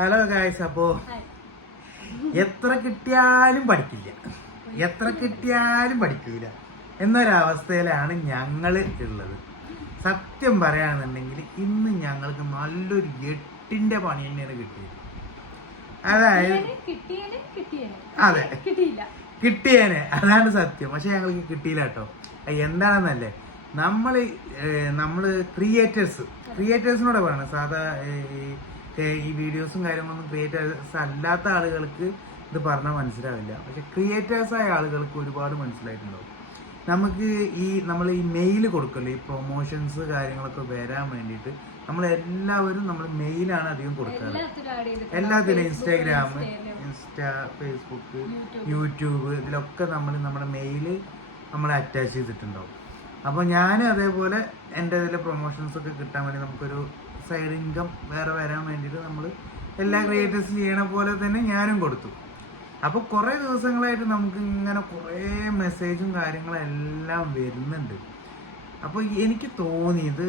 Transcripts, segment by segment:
Hello guys, അപ്പോ എത്ര കിട്ടിയാലും പഠിക്കൂല എന്നൊരവസ്ഥയിലാണ് ഞങ്ങള് ഉള്ളത്. സത്യം പറയുകയാണെന്നുണ്ടെങ്കിൽ ഇന്ന് ഞങ്ങൾക്ക് നല്ലൊരു 8ന്റെ പണി തന്നെയാണ് കിട്ടിയത്. അതായത് അതെ, കിട്ടിയേനെ, അതാണ് സത്യം. പക്ഷെ ഞങ്ങൾക്ക് കിട്ടിയില്ല കേട്ടോ. എന്താണെന്നല്ലേ, നമ്മള് ക്രിയേറ്റേഴ്സിനോട് പറയണം. സാധാ ഈ വീഡിയോസും കാര്യങ്ങളൊന്നും ക്രിയേറ്റേഴ്സ് അല്ലാത്ത ആളുകൾക്ക് ഇത് പറഞ്ഞാൽ മനസ്സിലാവില്ല. പക്ഷെ ക്രിയേറ്റേഴ്സായ ആളുകൾക്ക് ഒരുപാട് മനസ്സിലായിട്ടുണ്ടാവും. നമ്മൾ ഈ മെയിൽ കൊടുക്കല്ലോ, ഈ പ്രൊമോഷൻസ് കാര്യങ്ങളൊക്കെ വരാൻ വേണ്ടിയിട്ട് നമ്മളെല്ലാവരും മെയിലാണ് അധികം കൊടുക്കാറ്. എല്ലാത്തിലും ഇൻസ്റ്റാഗ്രാം, ഫേസ്ബുക്ക്, യൂട്യൂബ്, ഇതിലൊക്കെ നമ്മുടെ മെയില് അറ്റാച്ച് ചെയ്തിട്ടുണ്ടാവും. അപ്പോൾ ഞാൻ അതേപോലെ എൻ്റെ ഇതിലെ പ്രൊമോഷൻസ് ഒക്കെ കിട്ടാൻ വേണ്ടി നമുക്കൊരു സൈഡ് ഇൻകം വേറെ വരാൻ വേണ്ടിയിട്ട് നമ്മൾ എല്ലാ ക്രിയേറ്റേഴ്സും ചെയ്യണ പോലെ തന്നെ ഞാനും കൊടുത്തു. അപ്പോൾ കുറേ ദിവസങ്ങളായിട്ട് നമുക്ക് ഇങ്ങനെ കുറേ മെസ്സേജും കാര്യങ്ങളെല്ലാം വരുന്നുണ്ട്. അപ്പോൾ എനിക്ക് തോന്നി ഇത്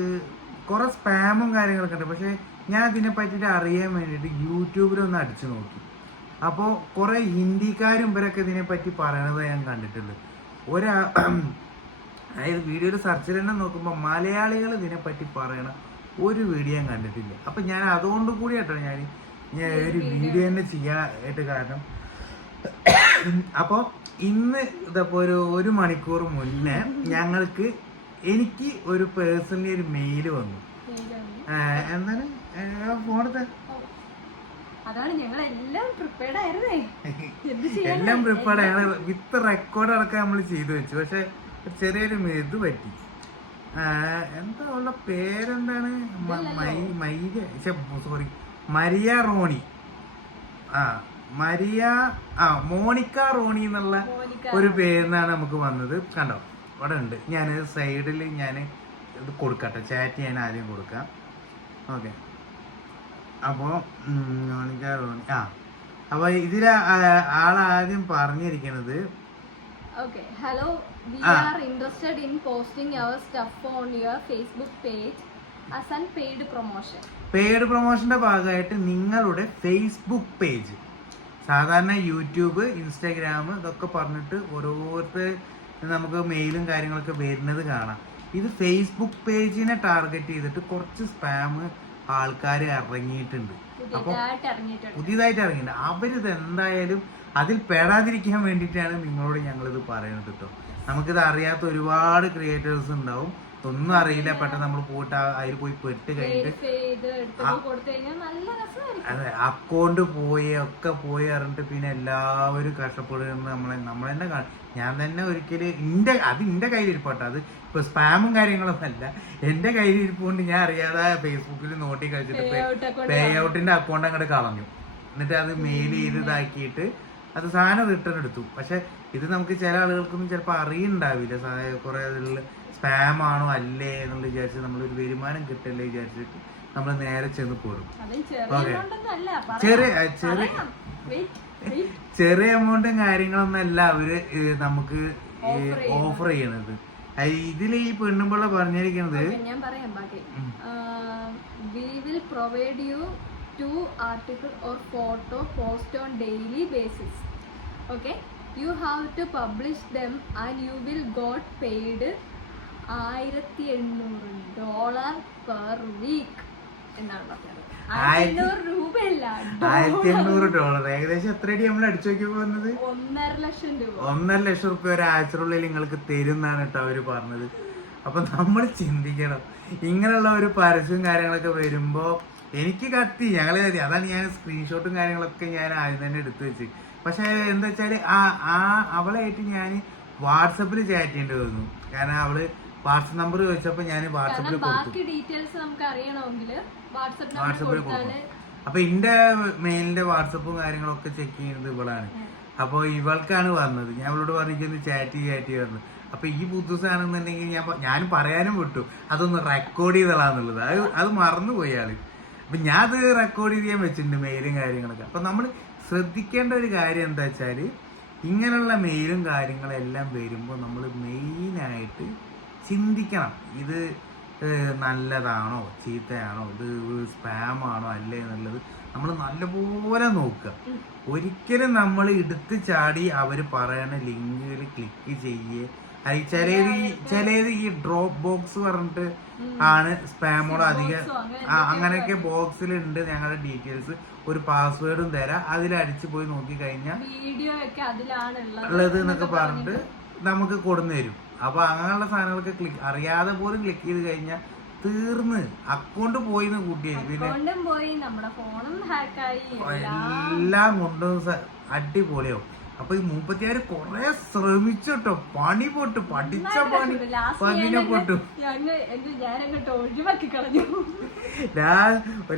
കുറേ സ്പാമും കാര്യങ്ങളൊക്കെ ഉണ്ട്. പക്ഷേ ഞാൻ ഇതിനെ പറ്റിയിട്ട് അറിയാൻ വേണ്ടിയിട്ട് യൂട്യൂബിലൊന്ന് അടിച്ചു നോക്കി. അപ്പോൾ കുറേ ഹിന്ദിക്കാരും ഇവരൊക്കെ ഇതിനെപ്പറ്റി പറയണത് ഞാൻ കണ്ടിട്ടുണ്ട്. അതായത് വീഡിയോയിൽ സെർച്ചിൽ തന്നെ നോക്കുമ്പോൾ മലയാളികൾ ഇതിനെപ്പറ്റി പറയണ ഒരു വീഡിയോ ഞാൻ കണ്ടിട്ടില്ല. അപ്പം ഞാൻ അതുകൊണ്ട് കൂടി കേട്ടോ ഞാൻ ഒരു വീഡിയോ തന്നെ ചെയ്യാനായിട്ട് കാരണം. അപ്പോൾ ഇന്ന് ഇതപ്പോൾ ഒരു മണിക്കൂർ മുന്നേ എനിക്ക് ഒരു പേഴ്സണലി ഒരു മെയില് വന്നു. എന്താണ് ഫോണത്തെ എല്ലാം പ്രിപ്പയർഡ് ആണ്, വിത്ത് റെക്കോർഡ് അടക്കം നമ്മൾ ചെയ്തു വെച്ചു. പക്ഷെ ചെറിയൊരു ഇത് പറ്റി. എന്താ ഉള്ള പേരെന്താണ്, മരിയ റോണി, മോണിക്ക റോണി എന്നുള്ള ഒരു പേരിനാണ് നമുക്ക് വന്നത്. കണ്ടോ, അവിടെ ഉണ്ട്. ഞാൻ സൈഡിൽ ഇത് കൊടുക്കട്ടെ, ചാറ്റ് ഞാൻ ആദ്യം കൊടുക്കാം. ഓക്കെ, അപ്പോൾ മോണിക്ക റോണി. അപ്പോൾ ഇതിൽ ആളാദ്യം പറഞ്ഞിരിക്കുന്നത്, okay, hello, we are interested in posting our stuff on your Facebook page as an paid promotion. Paid പ്രൊമോഷന്റെ ഭാഗമായിട്ട് നിങ്ങളുടെ ഫേസ്ബുക്ക് പേജ്, സാധാരണ യൂട്യൂബ്, ഇൻസ്റ്റാഗ്രാം ഇതൊക്കെ പറഞ്ഞിട്ട് ഓരോരുത്തർ നമുക്ക് മെയിലും കാര്യങ്ങളൊക്കെ വരുന്നത് കാണാം. ഇത് ഫേസ്ബുക്ക് പേജിനെ ടാർഗറ്റ് ചെയ്തിട്ട് കുറച്ച് സ്പാം ആൾക്കാർ ഇറങ്ങിയിട്ടുണ്ട്. അപ്പോൾ പുതിയതായിട്ട് ഇറങ്ങിയിട്ടുണ്ട്. അവരിത് എന്തായാലും അതിൽ പെടാതിരിക്കാൻ വേണ്ടിയിട്ടാണ് നിങ്ങളോട് ഞങ്ങളിത് പറയുന്നത് കേട്ടോ. നമുക്കിത് അറിയാത്ത ഒരുപാട് ക്രിയേറ്റേഴ്സ് ഉണ്ടാവും. ഒന്നും അറിയില്ല, പെട്ടെന്ന് നമ്മൾ പോയിട്ട് അതിൽ പോയി പെട്ട് കഴിഞ്ഞിട്ട് അതെ അക്കൗണ്ട് ഒക്കെ പോയി അറിഞ്ഞിട്ട് പിന്നെ എല്ലാവരും കഷ്ടപ്പെടുന്ന നമ്മളെന്നെ ഞാൻ തന്നെ ഒരിക്കലും എന്റെ കയ്യിലിരിപ്പട്ടോ. അത് ഇപ്പൊ സ്പാമും കാര്യങ്ങളൊന്നും അല്ല, എന്റെ കയ്യിലിരിപ്പുകൊണ്ട് ഞാൻ അറിയാതെ ഫേസ്ബുക്കിൽ നോട്ടി കഴിച്ചിട്ട് പേ ഔട്ടിന്റെ അക്കൗണ്ട് അങ്ങോട്ട് കളഞ്ഞു. എന്നിട്ട് അത് മെയിൽ ചെയ്ത് ഇതാക്കിയിട്ട് അത് സാധനം റിട്ടേൺ എടുത്തു. പക്ഷെ ഇത് നമുക്ക് ചില ആളുകൾക്കൊന്നും ചിലപ്പോൾ അറിയുന്നുണ്ടാവില്ല കുറെ അതിലുള്ള സ്പാം ആണോ അല്ലേ എന്നുള്ള വിചാരിച്ച് നമ്മളൊരു വരുമാനം കിട്ടല്ലേ വിചാരിച്ചിട്ട് നമ്മൾ നേരെ ചെന്ന് പോരും. ഓക്കെ, ചെറിയ എമൗണ്ടും കാര്യങ്ങളൊന്നും അല്ല അവര് നമുക്ക് ഓഫർ ചെയ്യണത്. ഇതിൽ ഈ പെണ്ണുമ്പോൾ പറഞ്ഞിരിക്കുന്നത്, ഞാൻ പറയാം ബാക്കി. We will provide you 2 article or photo post on daily basis. Okay, you have to publish them and you will got paid $1,800 per week എന്നാണ് പറഞ്ഞത്. $1,800 ഏകദേശം എത്രയടി നമ്മൾ അടിച്ചു നോക്കിയപ്പോ വന്നത്? 1.5 ലക്ഷം രൂപ ഒരാഴ്ചയുള്ളിൽ നിങ്ങൾക്ക് തരുന്നാണ് കേട്ടോ അവര് പറഞ്ഞത്. അപ്പൊ നമ്മൾ ചിന്തിക്കണം, ഇങ്ങനെയുള്ള ഒരു പരസ്യവും കാര്യങ്ങളൊക്കെ വരുമ്പോ എനിക്ക് ഞങ്ങള് അതാണ് ഞാൻ സ്ക്രീൻഷോട്ടും കാര്യങ്ങളൊക്കെ ഞാൻ ആദ്യം തന്നെ എടുത്തു വെച്ച്. പക്ഷെ എന്താ വെച്ചാല് അവളായിട്ട് ഞാൻ വാട്സപ്പിൽ ചാറ്റ് ചെയ്യേണ്ടി വന്നു. കാരണം അവള് വാട്സപ്പ് നമ്പർ ചോദിച്ചപ്പോ ഞാൻ വാട്സപ്പിൽ കൊടുത്തു. അപ്പൊ എന്റെ മെയിലിന്റെ വാട്സപ്പും കാര്യങ്ങളൊക്കെ ചെക്ക് ചെയ്യുന്നത് ഇവളാണ്. അപ്പൊ ഇവൾക്കാണ് വന്നത്. ഞാൻ അവളോട് പറഞ്ഞിരിക്കുന്നത് ചാറ്റ് ചെയ്യുന്നത്. അപ്പൊ ഈ ബുദ്ധിസാണെന്നുണ്ടെങ്കിൽ ഞാൻ പറയാനും വിട്ടു അതൊന്ന് റെക്കോർഡ് ചെയ്തതാന്നുള്ളത്. അത് മറന്നുപോയി ആള്. അപ്പൊ ഞാൻ അത് റെക്കോർഡ് ചെയ്യാൻ വെച്ചിട്ടുണ്ട് മെയിലും കാര്യങ്ങളൊക്കെ. അപ്പൊ നമ്മൾ ശ്രദ്ധിക്കേണ്ട ഒരു കാര്യം എന്താ വെച്ചാല്, ഇങ്ങനെയുള്ള മെയിലും കാര്യങ്ങളെല്ലാം വരുമ്പോൾ നമ്മൾ മെയിനായിട്ട് ചിന്തിക്കണം. ഇത് നല്ലതാണോ ചീത്തയാണോ, ഇത് സ്പാം ആണോ അല്ലേ എന്നുള്ളത് നമ്മൾ നല്ലപോലെ നോക്കുക. ഒരിക്കലും നമ്മൾ എടുത്ത് ചാടി അവർ പറയണ ലിങ്കിൽ ക്ലിക്ക് ചെയ്യേ. ചിലത് ഈ ഡ്രോപ്പ് ബോക്സ് പറഞ്ഞിട്ട് ആണ് സ്പാമോട് അധികം. അങ്ങനെയൊക്കെ ബോക്സിലുണ്ട് ഞങ്ങളുടെ ഡീറ്റെയിൽസ്, ഒരു പാസ്വേഡും തരാം, അതിലടിച്ചു പോയി നോക്കി കഴിഞ്ഞാൽ ഉള്ളത് എന്നൊക്കെ പറഞ്ഞിട്ട് നമുക്ക് കൊടുന്നു തരും. അപ്പൊ അങ്ങനെയുള്ള സാധനങ്ങളൊക്കെ അറിയാതെ പോലും ക്ലിക്ക് ചെയ്ത് കഴിഞ്ഞാൽ തീർന്ന് അക്കൗണ്ട് പോയി കൂട്ടിയായി. പിന്നെ എല്ലാം കൊണ്ടും അടിപൊളിയാവും. അപ്പൊ ഈ 36 കൊറേ ശ്രമിച്ചോട്ടോ, പണി പൊട്ടു, പഠിച്ച പണിനെ പൊട്ടു.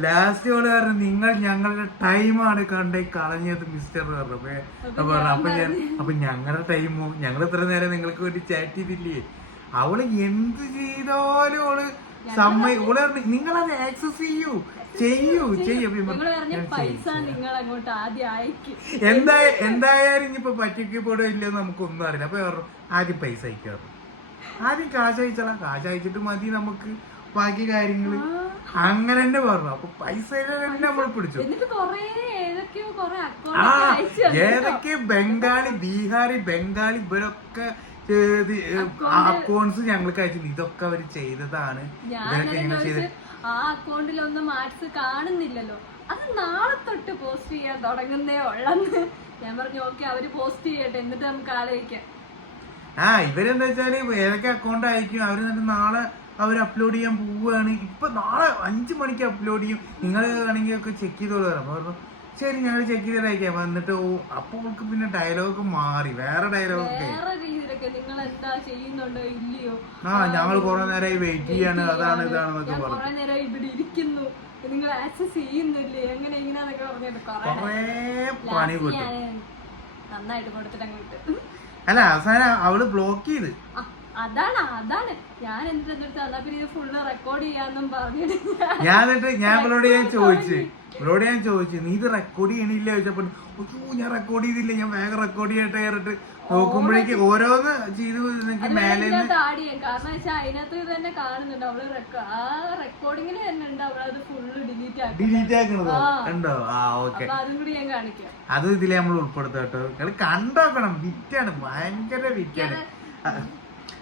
ലാസ്റ്റ് ഓള് പറഞ്ഞു നിങ്ങൾ ഞങ്ങളുടെ ടൈമാണ് കണ്ടേ കളഞ്ഞത് മിസ്റ്റർ പറഞ്ഞു. അപ്പൊ ഞങ്ങളുടെ ടൈമോ, ഞങ്ങൾ ഇത്ര നേരം നിങ്ങൾക്ക് വേണ്ടി ചാറ്റ് ചെയ്തില്ലേ. അവള് എന്ത് ചെയ്താലും ഓള് ഓള് നിങ്ങളത് ആക്സസ് ചെയ്യൂ എന്തായാലും ഇനിയിപ്പോ പറ്റിക്കപ്പെടോ ഇല്ലെന്ന് നമുക്കൊന്നും അറിയില്ല. അപ്പൊ ആദ്യം പൈസ അയക്കാറ്, ആദ്യം കാശ് അയച്ചോളാം, കാശ് അയച്ചിട്ട് മതി നമുക്ക് ബാക്കി കാര്യങ്ങള്. അങ്ങനെ തന്നെ പറഞ്ഞു. അപ്പൊ പൈസ തന്നെ നമ്മൾ പിടിച്ചു. ഏതൊക്കെ ബംഗാളി, ബീഹാറി, ബംഗാളി ഇവരൊക്കെ അക്കൗണ്ട്സ് ഞങ്ങൾക്ക് അയച്ചു. ഇതൊക്കെ അവര് ചെയ്തതാണ്. ഇവരൊക്കെ ഇങ്ങനെ ചെയ്ത് ആ അക്കൗണ്ടിലൊന്നും ആഡ്സ് കാണുന്നില്ലല്ലോ, അത് നാളെ തൊട്ട് പോസ്റ്റ് ചെയ്യാൻ തുടങ്ങുന്നേ ഉള്ളന്ന് ഞാൻ പറഞ്ഞു. ഓക്കെ, അവര് പോസ്റ്റ് ചെയ്യട്ടെ, എന്നിട്ട് നമുക്ക് ആലോചിക്കാം. ഇവരെന്താ വെച്ചാല് ഏതൊക്കെ അക്കൗണ്ട് അയക്കും അവര്, എന്നിട്ട് നാളെ അവർ അപ്ലോഡ് ചെയ്യാൻ പോവുകയാണ്. ഇപ്പൊ നാളെ 5 മണിക്ക് അപ്ലോഡ് ചെയ്യും, നിങ്ങൾ വേണമെങ്കിൽ ഒക്കെ ചെക്ക് ചെയ്തോളൂ പറഞ്ഞു. ശരി, ഞങ്ങൾ ചെക്ക് ചെയ്ത് അയക്കാം. എന്നിട്ട് അപ്പൊ അവർക്ക് പിന്നെ ഡയലോഗ് മാറി, വേറെ ഡയലോഗ്. ഞങ്ങൾ കുറെ നേരമായി വെയിറ്റ് ചെയ്യാണ്, അതാണ് ഇതാണെന്നൊക്കെ പറഞ്ഞു. കൊറേ പണി കിട്ടും. അല്ല, അവസാനം അവള് ബ്ലോക്ക് ചെയ്ത്. അതാണ് ഞാൻ എന്താ പിന്നെ ഫുള്ള് റെക്കോർഡ് ചെയ്യാന്നും പറഞ്ഞിട്ട് ഞാൻ ഇവളോട് ഞാൻ ചോദിച്ചു നീ ഇത് റെക്കോർഡ് ചെയ്യണില്ല ചോദിച്ചപ്പോ ഞാൻ റെക്കോർഡ് ചെയ്തില്ല, ഞാൻ വേഗം റെക്കോർഡ് ചെയ്യട്ടെ കയറിട്ട് നോക്കുമ്പോഴേക്ക് ഓരോന്ന് ചെയ്ത് മേലെ കാരണം വെച്ചാൽ അതിനകത്ത് തന്നെ കാണുന്നുണ്ട് അവള് ആ റെക്കോർഡിങ്ങിന് തന്നെ ഉണ്ട് അവളത് ഫുള്ള് ഡിലീറ്റ് ആക്കണതോ ഉണ്ടോ? ഓക്കെ, അതും കൂടി ഞാൻ കാണിക്കാം. അതും ഇതിലെ നമ്മൾ ഉൾപ്പെടുത്താം കേട്ടോ. കണ്ടോക്കണം, വിറ്റാണ്, ഭയങ്കര വിറ്റാണ്.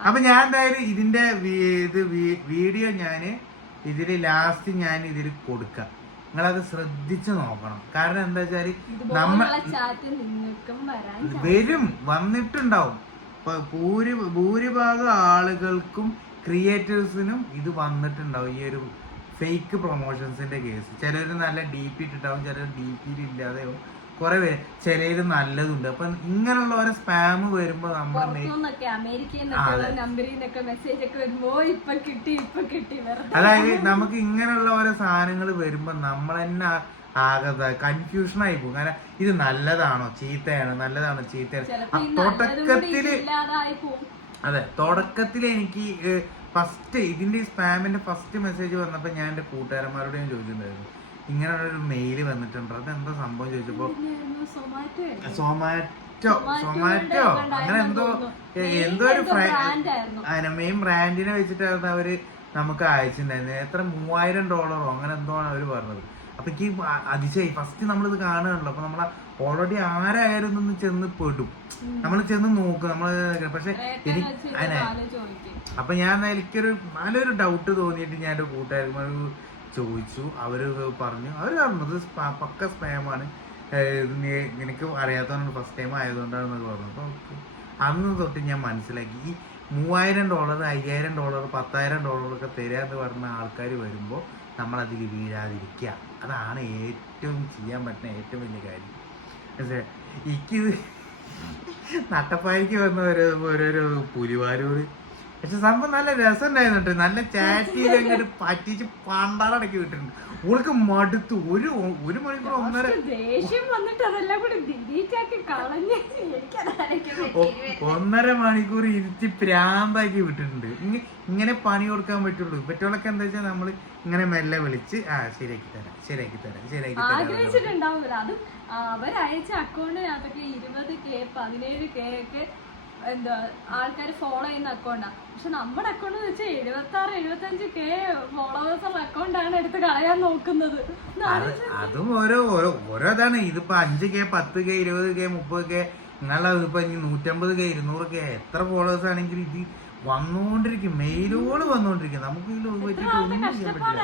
അപ്പൊ ഞാൻ എന്തായാലും ഇതിന്റെ വീഡിയോ ഞാന് ഇതില് ലാസ്റ്റ് ഞാൻ ഇതിൽ കൊടുക്കാം, നിങ്ങളത് ശ്രദ്ധിച്ചു നോക്കണം. കാരണം എന്താ വെച്ചാല് വന്നിട്ടുണ്ടാവും. ഭൂരിഭാഗം ആളുകൾക്കും ക്രിയേറ്റേഴ്സിനും ഇത് വന്നിട്ടുണ്ടാവും, ഈ ഒരു ഫേക്ക് പ്രൊമോഷൻസിന്റെ കേസ്. ചിലര് നല്ല DP ഇട്ടിട്ടാവും, ചിലർ DP ഇല്ലാതെയോ, കുറെ പേര് ചിലര് നല്ലതുണ്ട്. അപ്പൊ ഇങ്ങനെയുള്ള ഓരോ സ്പാം വരുമ്പോ നമ്മൾ അതായത് നമുക്ക് ഇങ്ങനെയുള്ള ഓരോ സാധനങ്ങൾ വരുമ്പോ നമ്മൾ തന്നെ ആകെ കൺഫ്യൂഷൻ ആയി പോകും. കാരണം ഇത് നല്ലതാണോ ചീത്തയാണോ, നല്ലതാണോ ചീത്തയാണോ. തുടക്കത്തില് എനിക്ക് ഫസ്റ്റ് ഇതിന്റെ സ്പാമിന്റെ ഫസ്റ്റ് മെസ്സേജ് വന്നപ്പോ ഞാൻ എന്റെ കൂട്ടുകാരന്മാരോട് ഞാൻ ചോദിച്ചിട്ടുണ്ടായിരുന്നു, ഇങ്ങനെ ഒരു മെയില് വന്നിട്ടുണ്ട്, അതെന്താ സംഭവം ചോദിച്ചപ്പോ സൊമാറ്റോ അങ്ങനെ എന്തോ ഒരു മെയിൻ ബ്രാൻഡിനെ വെച്ചിട്ടായിരുന്നു അവര് നമുക്ക് അയച്ചിട്ടുണ്ടായിരുന്നത്. എത്ര $3000 അങ്ങനെ എന്തോ ആണ് അവര് പറഞ്ഞത്. അപ്പൊ എനിക്ക് അതിശയായി. ഫസ്റ്റ് നമ്മളിത് കാണുകയാണല്ലോ, അപ്പൊ നമ്മളെ ഓൾറെഡി ആരായാലും ഒന്ന് ചെന്ന് പെടും, നമ്മൾ ചെന്ന് നോക്കും നമ്മള്. പക്ഷെ അപ്പൊ എനിക്കൊരു നല്ലൊരു ഡൗട്ട് തോന്നിയിട്ട് ഞാൻ എന്റെ കൂട്ടുകാരന്മാർ ചോദിച്ചു. അവര് പറഞ്ഞു ഇത് പക്ക സ്പാമാണ്, നിനക്ക് അറിയാത്തതുകൊണ്ട് ഫസ്റ്റ് ടൈം ആയതുകൊണ്ടാണെന്നൊക്കെ പറഞ്ഞു. അപ്പൊ അന്ന് തൊട്ട് ഞാൻ മനസ്സിലാക്കി, ഈ $3000, $5000, $10,000 ഒക്കെ തരാന്ന് പറഞ്ഞ ആൾക്കാർ വരുമ്പോൾ നമ്മളതിൽ വീഴാതിരിക്കുക. അതാണ് ഏറ്റവും ചെയ്യാൻ പറ്റുന്ന ഏറ്റവും വലിയ കാര്യം. പക്ഷേ എനിക്കിത് നട്ടപ്പായ്ക്ക് വന്ന ഓരോരോ പുലിവാരോട്. പക്ഷെ സംഭവം നല്ല രസം ഉണ്ടായിരുന്നു, നല്ല ചാറ്റ് ചെയ്ത് അങ്ങോട്ട് പറ്റിച്ച് പണ്ടാടക്കി വിട്ടിട്ടുണ്ട്. ഓൾക്ക് മടുത്തു. ഒരു മണിക്കൂർ 1.5 മണിക്കൂർ ഇരുത്തി പ്രാന്താക്കി വിട്ടിട്ടുണ്ട്. ഇങ്ങനെ പണി കൊടുക്കാൻ പറ്റുള്ളൂ. ഇവറ്റോളൊക്കെ എന്താ വെച്ചാൽ നമ്മള് ഇങ്ങനെ മെല്ലെ വിളിച്ച് ശരിയാക്കി തരാം. അവരയച്ച അക്കൗണ്ടിനകത്തൊക്കെ 20K 17K ഒക്കെ എന്താ ആൾക്കാർ ഫോളോ ചെയ്യുന്ന അക്കൗണ്ടാണ്. പക്ഷെ നമ്മുടെ അക്കൗണ്ട് എന്ന് വെച്ചാൽ 76-75K ഫോളോവേഴ്സ് ഉള്ള അക്കൗണ്ടാണ് എടുത്ത് കളയാൻ നോക്കുന്നത്. അതും ഓരോതാണ്. ഇതിപ്പോ 5K 10K 20K 30K നിങ്ങളെ ഇപ്പൊ 150K 200K എത്ര ഫോളോവേഴ്സ് ആണെങ്കിലും ഇത് വന്നുകൊണ്ടിരിക്കും, മെയിലുകൾ വന്നുകൊണ്ടിരിക്കും. നമുക്ക് ഇതിൽ പറ്റിയിട്ട് ഒന്നും ചെയ്യാൻ പറ്റില്ല.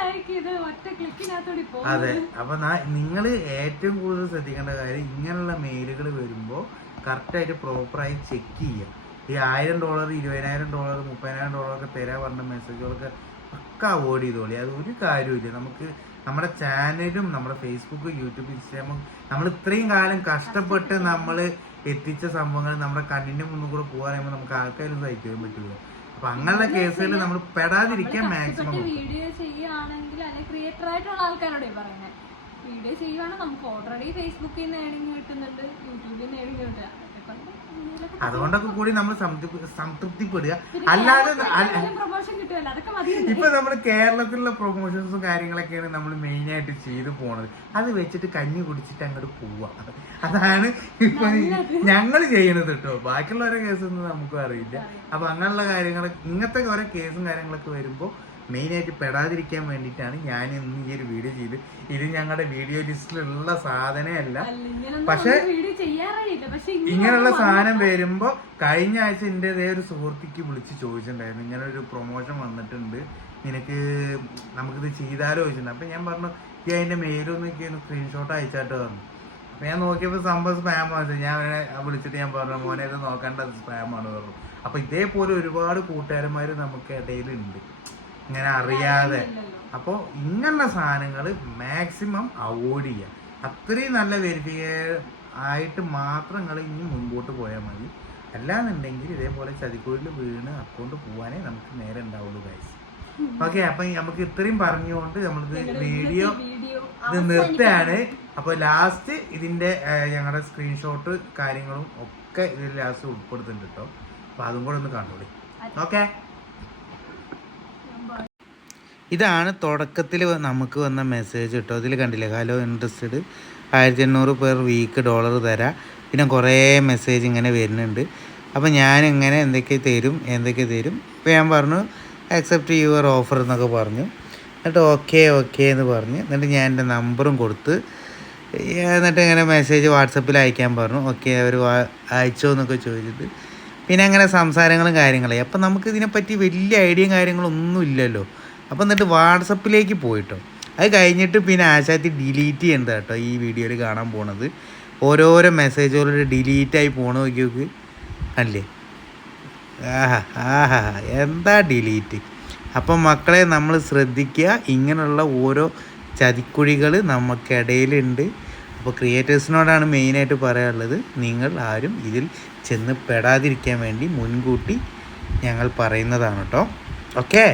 അതെ. അപ്പൊ നിങ്ങൾ ഏറ്റവും കൂടുതൽ ശ്രദ്ധിക്കേണ്ട കാര്യം ഇങ്ങനെയുള്ള മെയിലുകൾ വരുമ്പോൾ കറക്റ്റായിട്ട് പ്രോപ്പറായി ചെക്ക് ചെയ്യുക. ഈ $1000 $20,000 $30,000 ഒക്കെ തരാൻ പറഞ്ഞ മെസ്സേജുകളൊക്കെ പക്ക അവോയ്ഡ് ചെയ്തോളി. അത് ഒരു കാര്യമില്ല. നമുക്ക് നമ്മുടെ ചാനലും നമ്മുടെ ഫേസ്ബുക്ക് യൂട്യൂബ് ഇൻസ്റ്റാഗ്രാമും നമ്മൾ ഇത്രയും കാലം കഷ്ടപ്പെട്ട് നമ്മൾ എത്തിച്ച സംഭവങ്ങൾ നമ്മുടെ കണ്ണിന്റെ മുന്നിൽ കൂടെ പോകാൻ നമുക്ക് ആൾക്കാരും സഹിക്കാൻ പറ്റില്ല. അപ്പൊ അങ്ങനെയുള്ള കേസുകൾ നമ്മൾ പെടാതിരിക്കാൻ മാക്സിമം വീഡിയോ ചെയ്യുകയാണെങ്കിൽ അല്ലെങ്കിൽ ക്രിയേറ്റർ ആയിട്ടുള്ള ആൾക്കാരോടെ പറയുന്നത്, വീഡിയോ ചെയ്യുവാണെങ്കിൽ നമുക്ക് ഓൾറെഡി ഫേസ്ബുക്കിൽ നിന്ന് ഏണിങ് കിട്ടുന്നുണ്ട്, യൂട്യൂബിൽ നിന്ന് ഏണിങ് കിട്ടുക. അതുകൊണ്ടൊക്കെ കൂടി നമ്മൾ സംതൃപ്തിപ്പെടുക. അല്ലാതെ ഇപ്പൊ നമ്മുടെ കേരളത്തിലുള്ള പ്രൊമോഷൻസും കാര്യങ്ങളൊക്കെയാണ് നമ്മൾ മെയിൻ ആയിട്ട് ചെയ്തു പോണത്. അത് വെച്ചിട്ട് കഞ്ഞി കുടിച്ചിട്ട് അങ്ങോട്ട് പോവാ. അതാണ് ഇപ്പൊ ഞങ്ങൾ ചെയ്യണത് കേട്ടോ. ബാക്കിയുള്ളവരെ കേസൊന്നും നമുക്കും അറിയില്ല. അപ്പൊ അങ്ങനെയുള്ള കാര്യങ്ങൾ ഇങ്ങനത്തെ കുറെ കേസും കാര്യങ്ങളൊക്കെ വരുമ്പോൾ മെയിനായിട്ട് പെടാതിരിക്കാൻ വേണ്ടിയിട്ടാണ് ഞാൻ ഇന്ന് ഈ ഒരു വീഡിയോ ചെയ്ത്. ഇത് ഞങ്ങളുടെ വീഡിയോ ലിസ്റ്റിലുള്ള സാധനമല്ല. പക്ഷെ ഇങ്ങനെയുള്ള സാധനം വരുമ്പോൾ കഴിഞ്ഞ ആഴ്ച എൻ്റെ ഒരു സുഹൃത്തിക്ക് വിളിച്ച് ചോദിച്ചിട്ടുണ്ടായിരുന്നു, ഇങ്ങനെ ഒരു പ്രൊമോഷൻ വന്നിട്ടുണ്ട്, നിനക്ക് നമുക്കിത് ചെയ്താലോ ചോദിച്ചിട്ടുണ്ട്. അപ്പം ഞാൻ പറഞ്ഞു ഈ അതിൻ്റെ മെയിലൊന്നും സ്ക്രീൻഷോട്ട് അയച്ചാട്ടോ പറഞ്ഞു. അപ്പം ഞാൻ നോക്കിയപ്പോൾ സംഭവം സ്പാമാണ്. ഞാൻ അവനെ വിളിച്ചിട്ട് ഞാൻ പറഞ്ഞു മോനെ ഇത് നോക്കേണ്ട സ്പാമാണ് പറഞ്ഞു. അപ്പം ഇതേപോലെ ഒരുപാട് കൂട്ടുകാരന്മാർ നമുക്ക് ഇടയിലുണ്ട് ഇങ്ങനെ അറിയാതെ. അപ്പോൾ ഇങ്ങനെയുള്ള സാധനങ്ങൾ മാക്സിമം അവോയ്ഡ് ചെയ്യുക. അത്രയും നല്ല വെരിഫിക്കേഷൻ ആയിട്ട് മാത്രം നിങ്ങൾ ഇനി മുൻപോട്ട് പോയാൽ മതി. അല്ലാന്നുണ്ടെങ്കിൽ ഇതേപോലെ ചതിക്കുഴിയിൽ വീണ് അക്കൗണ്ട് പോകാനേ നമുക്ക് നേരെ ഉണ്ടാവുള്ളൂ ഗൈസ്. ഓക്കെ. അപ്പം നമുക്ക് ഇത്രയും പറഞ്ഞുകൊണ്ട് നമ്മളിത് വീഡിയോ ഇത് നിർത്തുകയാണ്. അപ്പോൾ ലാസ്റ്റ് ഇതിൻ്റെ ഞങ്ങളുടെ സ്ക്രീൻഷോട്ട് കാര്യങ്ങളും ഒക്കെ ഇതിൽ ലാസ്റ്റ് ഉൾപ്പെടുത്തുന്നുണ്ട് കേട്ടോ. അപ്പോൾ അതും കൂടെ ഒന്ന് കണ്ടോളി. ഓക്കെ. ഇതാണ് തുടക്കത്തിൽ നമുക്ക് വന്ന മെസ്സേജ് കേട്ടോ. ഇതിൽ കണ്ടില്ലേ, ഹലോ ഇൻട്രസ്റ്റഡ് $1800 പെർ വീക്ക് $1 തരാം. പിന്നെ കുറേ മെസ്സേജ് ഇങ്ങനെ വരുന്നുണ്ട്. അപ്പോൾ ഞാനിങ്ങനെ എന്തൊക്കെ തരും. ഇപ്പോൾ ഞാൻ പറഞ്ഞു അക്സെപ്റ്റ് യുവർ ഓഫർ എന്നൊക്കെ പറഞ്ഞു. എന്നിട്ട് ഓക്കെ എന്ന് പറഞ്ഞ് എന്നിട്ട് ഞാൻ എൻ്റെ നമ്പറും കൊടുത്ത് എന്നിട്ട് ഇങ്ങനെ മെസ്സേജ് വാട്സപ്പിൽ അയക്കാൻ പറഞ്ഞു. ഓക്കെ അവർ അയച്ചോ എന്നൊക്കെ ചോദിച്ചിട്ട് പിന്നെ അങ്ങനെ സംസാരങ്ങളും കാര്യങ്ങളായി. അപ്പം നമുക്ക് ഇതിനെപ്പറ്റി വലിയ ഐഡിയയും കാര്യങ്ങളൊന്നും ഇല്ലല്ലോ. അപ്പം എന്നിട്ട് വാട്സപ്പിലേക്ക് പോയിട്ടോ. അത് കഴിഞ്ഞിട്ട് പിന്നെ ആശാത്തി ഡിലീറ്റ് ചെയ്യേണ്ടത് കേട്ടോ. ഈ വീഡിയോയിൽ കാണാൻ പോണത് ഓരോരോ മെസ്സേജുകൾ ഡിലീറ്റായി പോണ നോക്കി അല്ലേ. ആഹാ എന്താ ഡിലീറ്റ്. അപ്പം മക്കളെ നമ്മൾ ശ്രദ്ധിക്കുക, ഇങ്ങനെയുള്ള ഓരോ ചതിക്കുഴികൾ നമുക്കിടയിലുണ്ട്. അപ്പോൾ ക്രിയേറ്റേഴ്സിനോടാണ് മെയിനായിട്ട് പറയാനുള്ളത്, നിങ്ങൾ ആരും ഇതിൽ ചെന്ന് പെടാതിരിക്കാൻ വേണ്ടി മുൻകൂട്ടി ഞങ്ങൾ പറയുന്നതാണ് കേട്ടോ. ഓക്കെ.